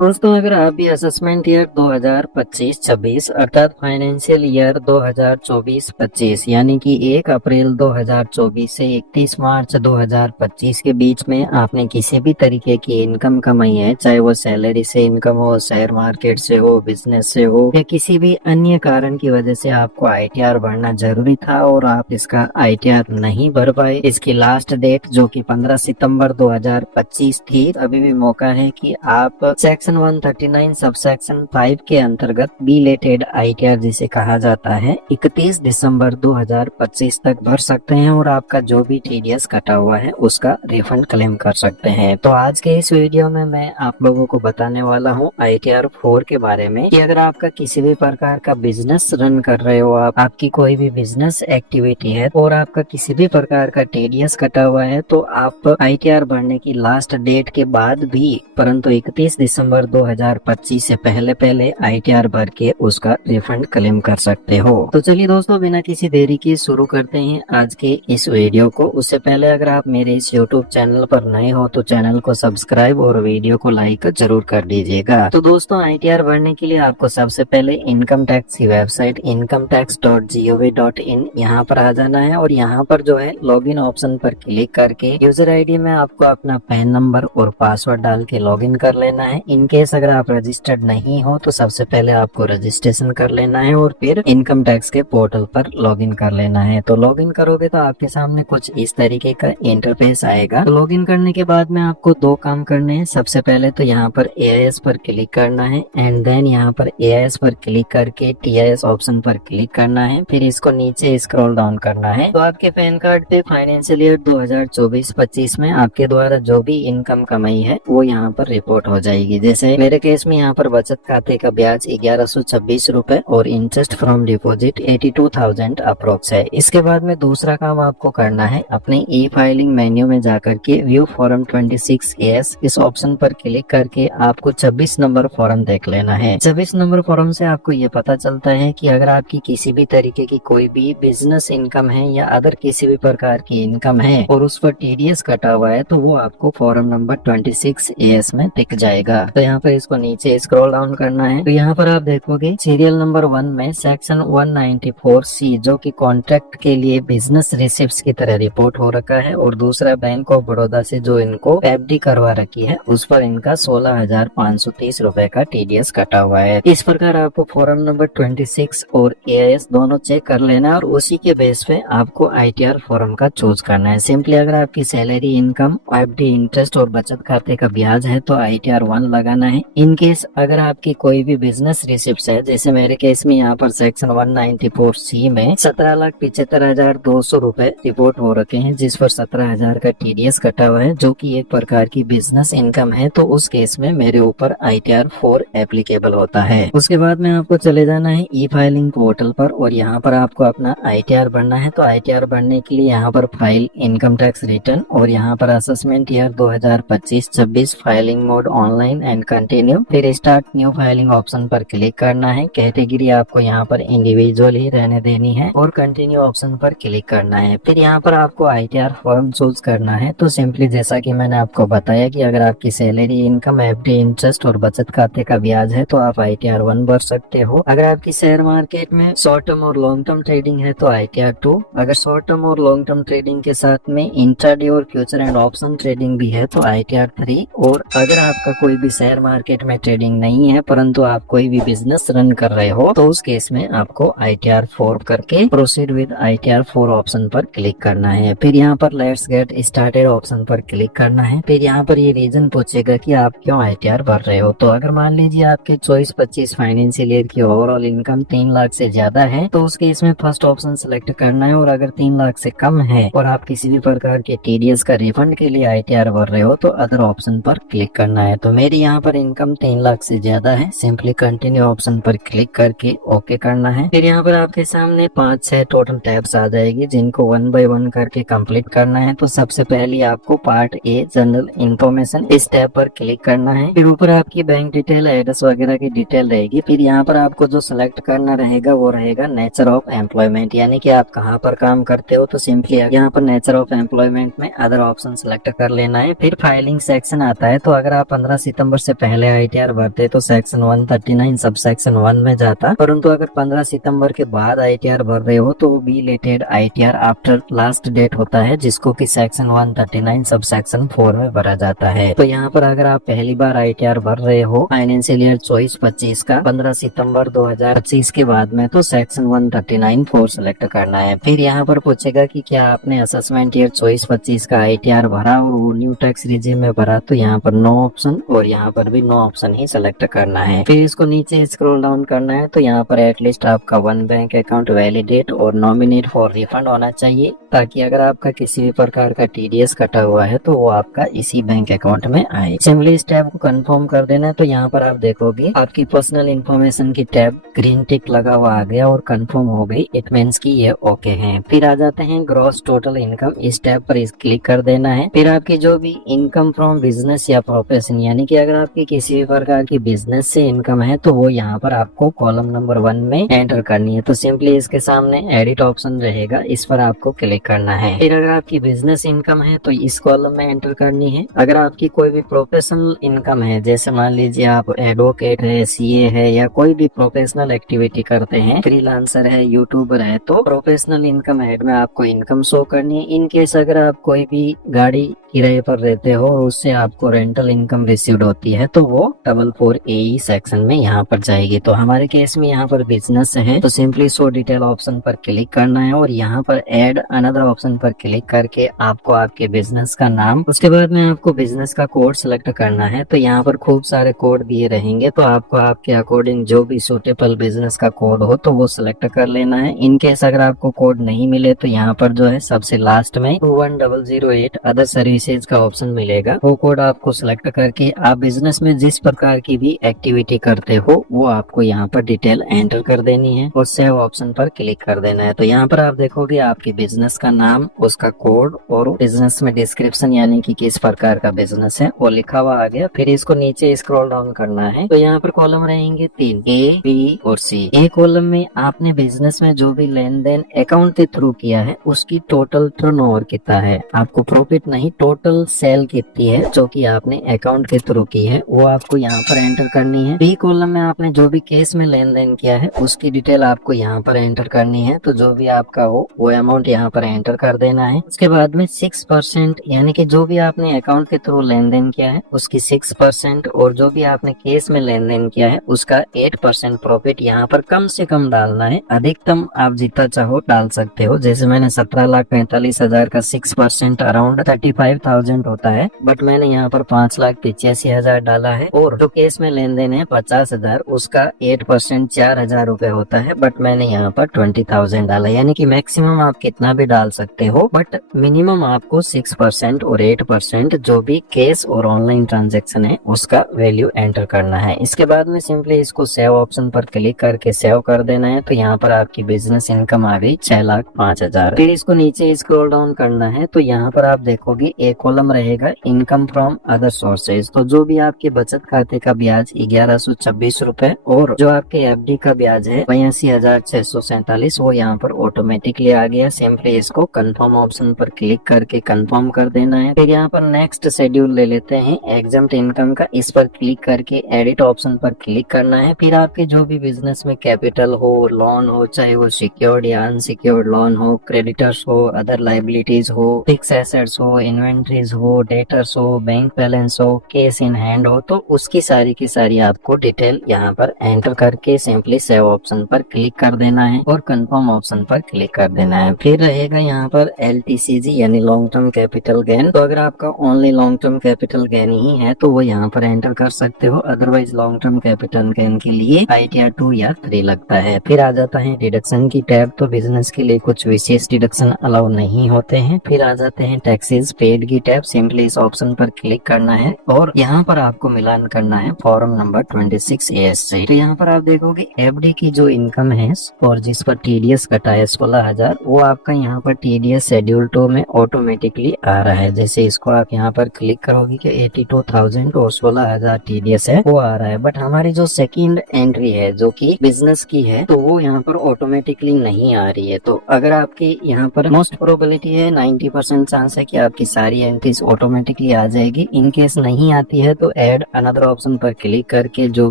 दोस्तों, अगर आप भी असेसमेंट ईयर 2025-26 अर्थात फाइनेंशियल ईयर 2024-25 यानी कि 1 अप्रैल 2024 से 31 मार्च 2025 के बीच में आपने किसी भी तरीके की इनकम कमाई है, चाहे वो सैलरी से इनकम हो, शेयर मार्केट से हो, बिजनेस से हो या किसी भी अन्य कारण की वजह से आपको आईटीआर भरना जरूरी था और आप इसका आईटीआर नहीं भर पाए। इसकी लास्ट डेट जो कि 15 सितंबर 2025 थी। अभी भी मौका है कि आप सेक्शन 139 सब सेक्शन 5 के अंतर्गत बिलेटेड आईटीआर जिसे कहा जाता है 31 दिसंबर 2025 तक भर सकते हैं और आपका जो भी टीडीएस कटा हुआ है उसका रिफंड क्लेम कर सकते हैं। तो आज के इस वीडियो में मैं आप लोगों को बताने वाला हूं आईटीआर 4 के बारे में कि अगर आपका किसी भी प्रकार का बिजनेस रन कर रहे हो, आपकी कोई भी बिजनेस एक्टिविटी है और आपका किसी भी प्रकार का टीडीएस कटा हुआ है तो आप आईटीआर भरने की लास्ट डेट के बाद भी परंतु 31 दिसंबर 2025 से पहले आईटीआर भर के उसका रिफंड क्लेम कर सकते हो। तो चलिए दोस्तों, बिना किसी देरी के शुरू करते हैं आज के इस वीडियो को। उससे पहले अगर आप मेरे इस यूट्यूब चैनल पर नए हो तो चैनल को सब्सक्राइब और वीडियो को लाइक जरूर कर दीजिएगा। तो दोस्तों, आईटीआर भरने के लिए आपको सबसे पहले इनकम टैक्स की वेबसाइट incometax.gov.in यहाँ पर आ जाना है और यहाँ पर जो है लॉगिन ऑप्शन पर क्लिक करके यूजर आईडी में आपको अपना पैन नंबर और पासवर्ड डाल के लॉगिन कर लेना है। इनकेस अगर आप रजिस्टर्ड नहीं हो तो सबसे पहले आपको रजिस्ट्रेशन कर लेना है और फिर इनकम टैक्स के पोर्टल पर लॉगिन कर लेना है। तो लॉगिन करोगे तो आपके सामने कुछ इस तरीके का इंटरफेस आएगा। तो लॉगिन करने के बाद में आपको दो काम करने हैं। सबसे पहले तो यहाँ पर एआईएस पर क्लिक करना है एंड देन यहाँ पर एआईएस पर क्लिक करके टीआईएस ऑप्शन पर क्लिक करना है। फिर इसको नीचे स्क्रॉल डाउन करना है तो आपके पैन कार्ड पे फाइनेंशियल ईयर 2024-25 में आपके द्वारा जो भी इनकम कमाई है वो यहाँ पर रिपोर्ट हो जाएगी। जैसे मेरे केस में यहाँ पर बचत खाते का ब्याज 1126 रुपए और इंटरेस्ट फ्रॉम डिपॉजिट 82,000 अप्रोक्स है। इसके बाद में दूसरा काम आपको करना है, अपने ई फाइलिंग मेन्यू में जाकर के व्यू फॉर्म 26AS इस ऑप्शन पर क्लिक करके आपको 26 नंबर फॉर्म देख लेना है। 26 नंबर फॉर्म से आपको ये पता चलता है कि अगर आपकी किसी भी तरीके की कोई भी बिजनेस इनकम है या अदर किसी भी प्रकार की इनकम है और उस पर टीडीएस कटा हुआ है तो वो आपको फॉर्म नंबर 26AS में दिख जाएगा। तो यहाँ पर इसको नीचे स्क्रॉल डाउन करना है तो यहाँ पर आप देखोगे सीरियल नंबर 1 में सेक्शन 194C जो कि कॉन्ट्रैक्ट के लिए बिजनेस रिसिप्ट्स की तरह रिपोर्ट हो रखा है और दूसरा बैंक ऑफ बड़ौदा से जो इनको एफडी करवा रखी है उस पर इनका 16,530 रुपए का टीडीएस कटा हुआ है। इस प्रकार आपको फॉर्म नंबर 26 और एआईएस दोनों चेक कर लेना है और उसी के बेस पे आपको आईटीआर फॉर्म का चूज करना है। सिंपली अगर आपकी सैलरी, इनकम, एफडी, इंटरेस्ट और बचत खाते का ब्याज है तो आईटीआर 1 लगाना है। इन केस अगर आपकी कोई भी बिजनेस रिसिप्ट है, जैसे मेरे केस में यहाँ पर सेक्शन 194C में 17,75,200 रुपए रिपोर्ट हो रखे हैं जिस पर 17,000 का टीडीएस कटा हुआ है जो कि एक प्रकार की बिजनेस इनकम है। तो उस केस में मेरे ऊपर आईटीआर 4 एप्लीकेबल होता है। उसके बाद में आपको चले जाना है ई फाइलिंग पोर्टल पर और यहाँ पर आपको अपना आईटीआर भरना है। तो आईटीआर भरने के लिए यहाँ पर फाइल इनकम टैक्स रिटर्न और यहाँ पर assessment year 2025-26 filing mode online and continue, फिर स्टार्ट न्यू फाइलिंग ऑप्शन पर क्लिक करना है। कैटेगरी आपको यहाँ पर इंडिविजुअल ही रहने देनी है और कंटिन्यू ऑप्शन पर क्लिक करना है। फिर यहाँ पर आपको आईटीआर फॉर्म चूज करना है। तो सिंपली जैसा कि मैंने आपको बताया कि अगर आपकी सैलरी, इनकम, एफडी, इंटरेस्ट और बचत खाते का ब्याज है तो आप आईटीआर 1 भर सकते हो। अगर आपकी शेयर मार्केट में शॉर्ट टर्म और लॉन्ग टर्म ट्रेडिंग है तो आईटीआर 2, अगर शॉर्ट टर्म और लॉन्ग टर्म ट्रेडिंग के साथ में इंट्राडे और फ्यूचर एंड ऑप्शन ट्रेडिंग भी है तो आईटीआर 3, और अगर आपका कोई भी शेयर मार्केट में ट्रेडिंग नहीं है परंतु आप कोई भी बिजनेस रन कर रहे हो तो उस केस में आपको आईटीआर 4 करके प्रोसीड विद आईटीआर 4 ऑप्शन पर क्लिक करना है। फिर यहाँ पर लेट्स गेट स्टार्टेड ऑप्शन पर क्लिक करना है। फिर यहाँ पर ये रीजन पूछेगा कि आप क्यों आईटीआर भर रहे हो। तो अगर मान लीजिए आपके 24-25 फाइनेंशियल ईयर की ओवरऑल इनकम 3 लाख से ज्यादा है तो उस केस में फर्स्ट ऑप्शन सिलेक्ट करना है और अगर 3 लाख से कम है और आप किसी भी प्रकार के टीडीएस का रिफंड के लिए आईटीआर भर रहे हो तो अदर ऑप्शन पर क्लिक करना है। तो मेरी यहाँ पर इनकम 3 लाख से ज्यादा है, सिंपली कंटिन्यू ऑप्शन पर क्लिक करके ओके करना है। फिर यहाँ पर आपके सामने 5-6 टोटल टैब्स आ जाएगी जिनको 1 बाय 1 करके कंप्लीट करना है। तो सबसे पहले आपको पार्ट ए जनरल इंफॉर्मेशन इस टैब पर क्लिक करना है। फिर ऊपर आपकी बैंक डिटेल, एड्रेस वगैरह की डिटेल रहेगी। फिर यहाँ पर आपको जो सिलेक्ट करना रहेगा वो रहेगा नेचर ऑफ एम्प्लॉयमेंट, यानी कि आप कहाँ पर काम करते हो। तो सिंपली यहाँ पर नेचर ऑफ एम्प्लॉयमेंट में अदर ऑप्शन सिलेक्ट कर लेना है। फिर फाइलिंग सेक्शन आता है तो अगर आप 15 सितंबर से पहले ITR भरते तो सेक्शन 139 सब सेक्शन 1 में जाता, परंतु अगर 15 सितंबर के बाद ITR भर रहे हो तो belated ITR after last date होता है, जिसको कि सेक्शन 139 सब सेक्शन 4 में भरा जाता है। तो यहाँ पर अगर आप पहली बार ITR भर रहे हो फाइनेंशियल ईयर 24-25 का 15 सितंबर 2025 के बाद में, तो सेक्शन 139 4 सेलेक्ट करना है। फिर यहाँ पर पूछेगा कि क्या आपने असेसमेंट ईयर 24-25 का ITR भरा और वो न्यू टैक्स रिजीम में भरा, तो यहाँ पर नो ऑप्शन और यहाँ पर भी नो ऑप्शन ही सेलेक्ट करना है। फिर इसको नीचे स्क्रॉल डाउन करना है, तो यहाँ पर एटलीस्ट आपका 1 बैंक अकाउंट वैलिडेट और नॉमिनेट फॉर रिफंड होना चाहिए, ताकि अगर आपका किसी भी प्रकार का TDS कटा हुआ है तो वो आपका इसी बैंक अकाउंट में आए। सिंपली इस टैब को कंफर्म कर देना है। तो यहाँ पर आप देखोगे आपकी पर्सनल इन्फॉर्मेशन की टैब ग्रीन टिक लगा हुआ आ गया और कंफर्म हो गई, इट मीन्स की ये ओके है। फिर आ जाते हैं ग्रॉस टोटल इनकम, इस टैब पर क्लिक कर देना है। फिर आपकी जो भी इनकम फ्रॉम बिजनेस या प्रोफेशन, यानी कि अगर आपकी किसी भी प्रकार की बिजनेस से इनकम है तो वो यहाँ पर आपको कॉलम नंबर 1 में एंटर करनी है। तो सिंपली इसके सामने एडिट ऑप्शन रहेगा, इस पर आपको क्लिक करना है। फिर अगर आपकी बिजनेस इनकम है तो इस कॉलम में एंटर करनी है। अगर आपकी कोई भी प्रोफेशनल इनकम है, जैसे मान लीजिए आप एडवोकेट है, CA है या कोई भी प्रोफेशनल एक्टिविटी करते हैं, फ्रीलांसर है, यूट्यूबर है, तो प्रोफेशनल इनकम हेड में आपको इनकम शो करनी है। इन केस अगर आप कोई भी गाड़ी किराए पर रहते हो और उससे आपको रेंटल इनकम रिसीव्ड होती है तो वो 444 AE सेक्शन में यहाँ पर जाएगी। तो हमारे केस में यहाँ पर बिजनेस है, तो सिंपली शो डिटेल ऑप्शन पर क्लिक करना है और यहाँ पर ऐड अनदर ऑप्शन पर क्लिक करके आपको आपके बिजनेस का नाम, उसके बाद में आपको बिजनेस का कोड सिलेक्ट करना है। तो यहाँ पर खूब सारे कोड दिए रहेंगे, तो आपको आपके अकॉर्डिंग जो भी सूटेबल बिजनेस का कोड हो तो वो सिलेक्ट कर लेना है। इन केस अगर आपको कोड नहीं मिले तो यहाँ पर जो है सबसे लास्ट में 21008 अदर सर्विसेज का ऑप्शन मिलेगा, वो कोड आपको सिलेक्ट करके आप बिजनेस में जिस प्रकार की भी एक्टिविटी करते हो वो आपको यहाँ पर डिटेल एंटर कर देनी है और सेव ऑप्शन पर क्लिक कर देना है। तो यहाँ पर आप देखोगे आपके बिजनेस का नाम, उसका कोड और बिजनेस में डिस्क्रिप्शन, यानी कि किस प्रकार का बिजनेस है वो लिखा हुआ आ गया। फिर इसको नीचे स्क्रॉल डाउन करना है, तो यहाँ पर कॉलम रहेंगे 3, A, B और C। ए कॉलम में आपने बिजनेस में जो भी लेन देन अकाउंट के थ्रू किया है उसकी टोटल टर्नओवर कितना है, आपको प्रॉफिट नहीं टोटल सेल कितनी है जो कि आपने अकाउंट के थ्रू की है, वो आपको यहाँ पर एंटर करनी है। बी कॉलम में आपने जो भी केस में लेन देन किया है उसकी डिटेल आपको यहाँ पर एंटर करनी है, तो जो भी आपका हो वो अमाउंट यहाँ पर एंटर कर देना है। उसके बाद में 6%, यानी कि जो भी आपने अकाउंट के थ्रू लेन देन किया है उसकी 6% और जो भी आपने केस में लेन देन किया है उसका 8% प्रॉफिट यहाँ पर कम से कम डालना है। अधिकतम आप जितना चाहो डाल सकते हो, जैसे मैंने 17,45,000 का 6% अराउंड 35,000 होता है, बट मैंने यहाँ पर 5,85,000 डाला है। और जो केस में लेन देन है 50,000, उसका 8% 4,000 रुपए होता है, बट मैंने यहाँ पर 20,000 डाला, यानी कि मैक्सिमम आप कितना भी डाल सकते हो, बट मिनिमम आपको 6% और 8% जो भी केस और ऑनलाइन ट्रांजेक्शन है उसका वैल्यू एंटर करना है। इसके बाद में सिंपली इसको सेव ऑप्शन पर क्लिक करके सेव कर देना है। तो यहाँ पर आपकी बिजनेस इनकम आ गई 6,05,000। फिर इसको नीचे स्क्रॉल डाउन करना है, तो यहाँ पर आप देखोगे एक कॉलम रहेगा इनकम फ्रॉम अदर सोर्सेज, तो जो भी आपके बचत खाते का ब्याज 1126 रुपए और जो आपके FD का ब्याज है 82,647 वो यहाँ पर ऑटोमेटिकली आ गया। सिंपली इसको कंफर्म ऑप्शन पर क्लिक करके कंफर्म कर देना है। फिर यहाँ पर नेक्स्ट शेड्यूल ले लेते हैं एग्जम्प्ट इनकम का, इस पर क्लिक करके एडिट ऑप्शन पर क्लिक करना है। फिर आपके जो भी बिजनेस में कैपिटल हो, लोन हो, चाहे वो सिक्योर्ड या अनसिक्योर्ड लोन हो, क्रेडिटर्स हो, अदर लाइबिलिटीज हो, फिक्स एसेट्स हो, इन्वेंट्रीज हो, डेटर्स हो, बैंक बैलेंस हो, केस इन हैंड हो, तो उसकी सारी की सारी आपको डिटेल यहाँ पर एंटर करके सिंपली सेव ऑप्शन पर क्लिक कर देना है और कंफर्म ऑप्शन पर क्लिक कर देना है। फिर रहेगा यहाँ पर LTCG यानी लॉन्ग टर्म कैपिटल गेन, तो अगर आपका only long term capital gain ही है तो वो यहाँ पर एंटर कर सकते हो, otherwise long term capital gain के लिए ITR 2 या 3 लगता है। फिर आ जाता है डिडक्शन की टैब, तो बिजनेस के लिए कुछ विशेष डिडक्शन अलाउ नहीं होते हैं। फिर आ जाते हैं टैक्सेस पेड की टैब, सिंपली इस ऑप्शन पर क्लिक करना है और यहाँ पर आपको मिलान करना है फॉर्म नंबर 26 AS से। तो यहाँ पर आप देखोगे FD की जो इनकम है और जिस पर TDS कटा है 16,000, वो आपका यहाँ पर TDS शेड्यूल 2 में ऑटोमेटिकली आ रहा है। जैसे इसको आप यहाँ पर क्लिक करोगे कि 82,000 और 16,000 TDS है वो आ रहा है, बट हमारी जो सेकंड एंट्री है जो कि बिजनेस की है तो वो यहाँ पर ऑटोमेटिकली नहीं आ रही है। तो अगर आपकी यहाँ पर मोस्ट प्रोबेबिलिटी है 90% चांस है कि आपकी सारी एंट्रीज ऑटोमेटिकली आ जाएगी। इन केस नहीं आती है तो ऐड अनदर ऑप्शन पर क्लिक करके जो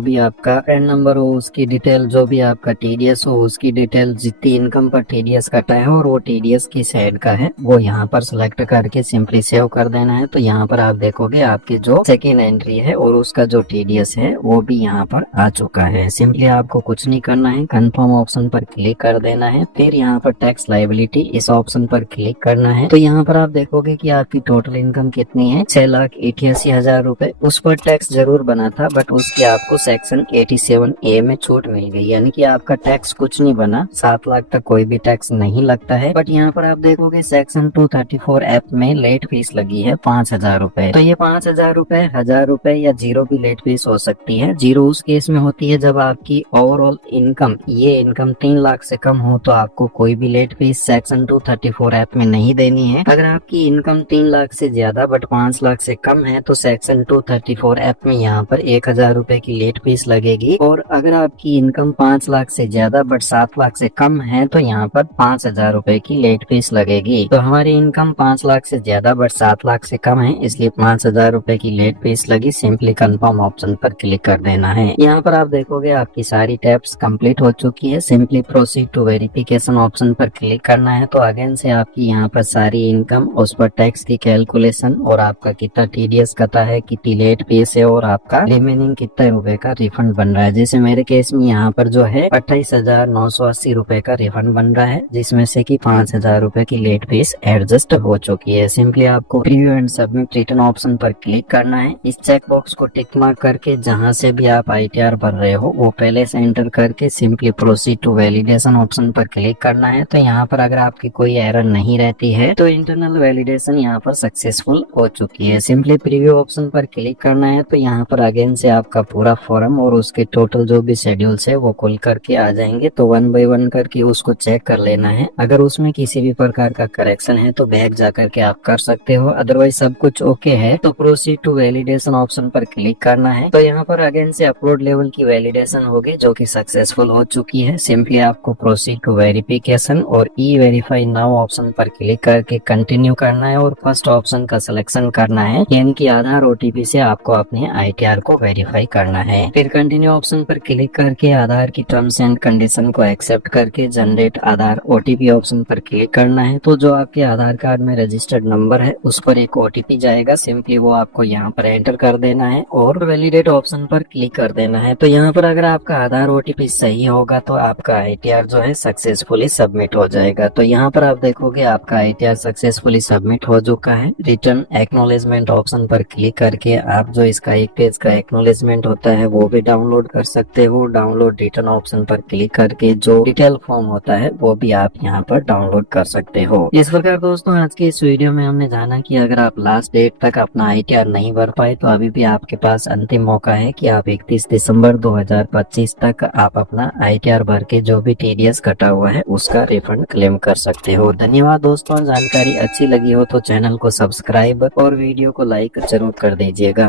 भी आपका पैन नंबर हो उसकी डिटेल, जो भी आपका टीडीएस हो उसकी डिटेल, जितनी इनकम पर टीडीएस कटा है और वो टीडीएस किस ऐड का है वो यहाँ पर सिलेक्ट करके सिंपली सेव कर देना है। तो यहाँ पर आप देखोगे आपकी जो सेकेंड एंट्री है और उसका जो टीडीएस है वो भी यहाँ पर आ चुका है। सिंपली आपको कुछ नहीं करना है, कंफर्म ऑप्शन पर क्लिक कर देना है। फिर यहाँ पर टैक्स लायबिलिटी इस ऑप्शन पर क्लिक करना है। तो यहाँ पर आप देखोगे कि आपकी टोटल इनकम कितनी है, 6,88,000 रुपए। उस पर टैक्स जरूर बना था बट उसकी आपको सेक्शन 87A में छूट मिल गई, यानी कि आपका टैक्स कुछ नहीं बना, 7 लाख तक कोई भी टैक्स नहीं लगता है। बट यहाँ पर आप देखोगे सेक्शन 234F में लेट फीस लगी है 5,000 रुपए। तो ये 5,000 रुपए, 1,000 रुपए या जीरो भी लेट फीस हो सकती है। जीरो उस केस में होती है जब आपकी ओवरऑल इनकम, ये इनकम 3 लाख से कम हो तो आपको कोई भी लेट फीस सेक्शन 234F में नहीं देनी है। अगर आपकी इनकम 3 लाख से ज्यादा बट 5 लाख से कम है तो सेक्शन 234F में यहाँ पर 1,000 रुपए की लेट फीस लगेगी। और अगर आपकी इनकम 5 लाख से ज्यादा बट 7 लाख से कम है तो यहाँ पर 5,000 रुपए की लेट फीस लगेगी। तो हमारी इनकम 5 लाख से ज्यादा बट 7 लाख से कम है, इसलिए 5,000 रुपए की लेट फीस लगी। सिंपली कंफर्म ऑप्शन पर क्लिक कर देना है। यहाँ पर आप देखोगे आपकी सारी टैप्स कंप्लीट हो चुकी है। Simply proceed to verification option पर क्लिक करना है। तो अगेन से आपकी यहाँ पर सारी इनकम, उस पर टैक्स की कैलकुलेशन और आपका कितना टीडीएस कटा है, कितनी लेट फीस है और आपका रिमेनिंग कितने रुपए का रिफंड बन रहा है। जैसे मेरे केस में यहाँ पर जो है 28,980 रुपए का रिफंड बन रहा है, जिसमें से कि 5,000 रुपए की लेट फीस एडजस्ट हो चुकी है। सिंपली आपको preview and submit return option पर क्लिक करना है। इस चेक बॉक्स को टिक मार्क करके जहां से भी आप आईटीआर भर रहे हो वो पहले से एंटर करके simply proceed to validation option पर क्लिक करना है। तो यहाँ पर अगर आपकी कोई एरर नहीं रहती है तो इंटरनल वैलिडेशन यहाँ पर सक्सेसफुल हो चुकी है। सिंपली प्रीव्यू ऑप्शन पर क्लिक करना है। तो यहाँ पर अगेन से आपका पूरा फॉर्म और उसके टोटल जो भी शेड्यूल्स है वो खुल करके आ जाएंगे। तो 1 बाय 1 करके उसको चेक कर लेना है। अगर उसमें किसी भी प्रकार का करेक्शन है तो बैक जा करके आप कर सकते हो, अदरवाइज सब कुछ ओके है तो प्रोसीड टू वैलिडेशन ऑप्शन पर क्लिक करना है। तो यहाँ पर अगेन से अपलोड लेवल की वैलिडेशन होगी जो कि सक्सेसफुल हो चुकी है। सिंपली आपको प्रोसीड टू वेरिफिकेशन और ई वेरीफाई नाउ ऑप्शन पर क्लिक करके कंटिन्यू करना है और फर्स्ट ऑप्शन का सिलेक्शन करना है, यानी कि आधार ओटीपी से आपको अपने आईटीआर को वेरीफाई करना है। फिर कंटिन्यू ऑप्शन पर क्लिक करके आधार की टर्म्स एंड कंडीशन को एक्सेप्ट करके जनरेट आधार ओटीपी ऑप्शन पर क्लिक करना है। तो जो आपके आधार कार्ड में रजिस्टर्ड नंबर है उस पर एक ओटीपी जाएगा, सिंपली वो आपको यहाँ पर एंटर कर देना है और वैलिडेट ऑप्शन पर क्लिक कर देना है। तो यहाँ पर अगर आपका आधार ओटीपी सही होगा तो आपका आईटीआर जो है सक्सेसफुली सबमिट हो जाएगा। तो यहाँ पर आप देखोगे आपका आईटीआर सक्सेसफुली सबमिट हो चुका है। रिटर्न एक्नॉलेजमेंट ऑप्शन पर क्लिक करके आप जो इसका 1 पेज का एक्नॉलेजमेंट होता है वो भी डाउनलोड कर सकते हो। डाउनलोड रिटर्न ऑप्शन पर क्लिक करके जो डिटेल फॉर्म होता है वो भी आप यहाँ पर डाउनलोड कर सकते हो। इस प्रकार दोस्तों आज के इस वीडियो में हमने जाना कि अगर आप लास्ट डेट तक अपना आईटीआर नहीं भर पाए तो अभी भी आपके पास अंतिम मौका है कि आप 31 दिसंबर 2025 तक आप अपना आईटीआर भर के जो भी टीडीएस कटा हुआ है उसका रिफंड क्लेम कर सकते हो। धन्यवाद दोस्तों, जानकारी अच्छी लगी हो तो चैनल को सब्सक्राइब और वीडियो को लाइक जरूर कर दीजिएगा।